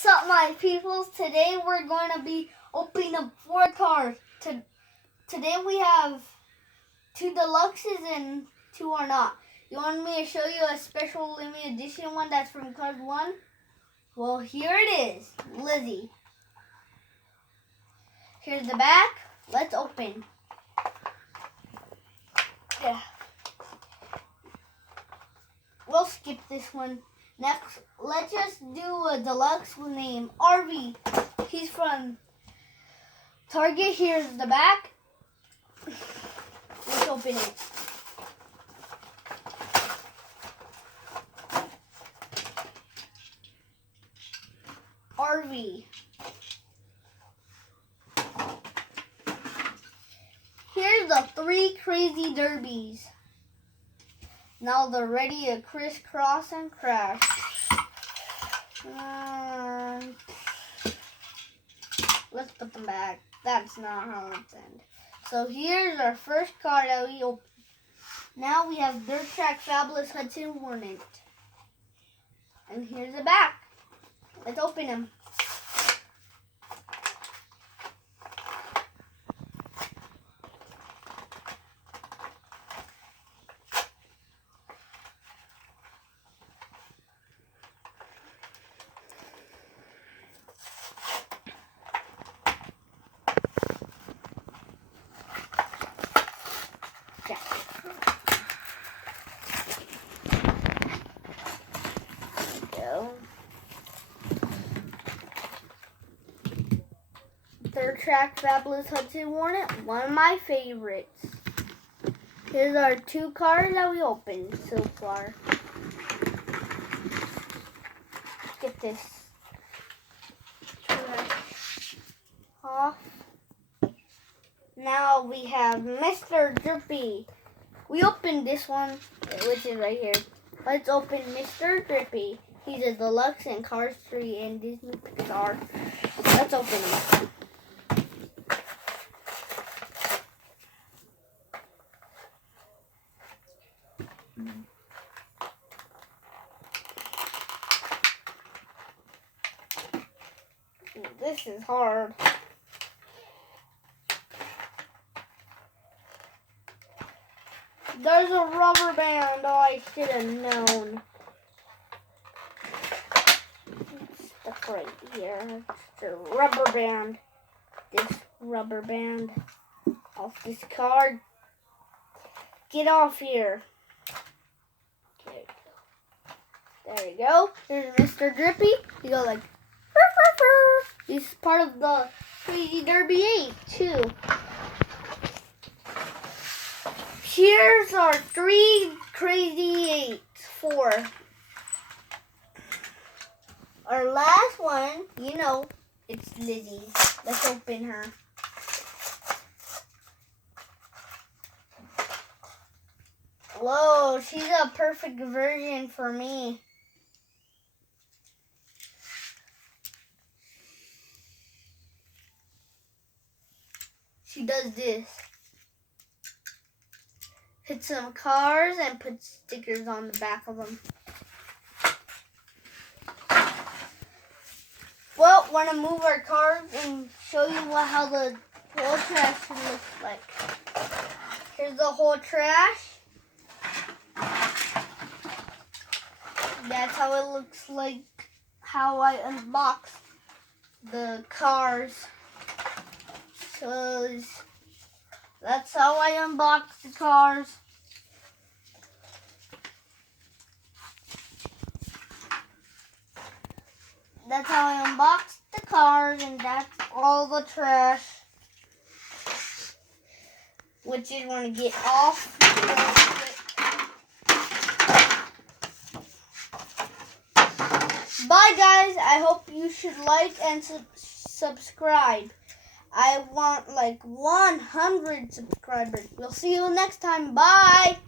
What's up, my peoples? Today we're going to be opening up 4 cars. Today we have 2 deluxes and 2 are not. You want me to show you a special limited edition one that's from Cars 1? Well, here it is, Lizzy. Here's the back. Let's open. Yeah. We'll skip this one. Next, let's just do a deluxe named Arvy. He's from Target. Here's the back. Let's open it. Arvy. Here's the 3 crazy derbies. Now they're ready to crisscross and crash. Let's put them back. That's not how it's end. So here's our first car that we open. Now we have Dirt Track Fabulous Hudson Hornet. And here's the back. Let's open them. Third Track Fabulous Hudson Hornet, one of my favorites. Here's our 2 cars that we opened so far. Get this off. Now we have Mr. Drippy. We opened this one, which is right here. Let's open Mr. Drippy. He's a deluxe in Cars 3 and Disney Pixar. Let's open him. This is hard. There's a rubber band. Oh, I should have known. It's stuck right here. It's a rubber band. This rubber band off this card. Get off here. Okay. There you go. Here's Mr. Drippy. You go like. He's part of the Crazy Derby 8 too. Here's our 3 Crazy 4. Our last one, you know, it's Lizzy's. Let's open her. Whoa, she's a perfect version for me. She does this. Hit some cars and put stickers on the back of them. Well, we're going to move our cars and show you how the whole trash looks like. Here's the whole trash. That's how it looks like, how I unbox the cars. So that's how I unbox the cars. That's how I unbox the cars, and that's all the trash, which you want to get off. Bye, guys. I hope you should like and subscribe. I want like 100 subscribers. We'll see you next time. Bye.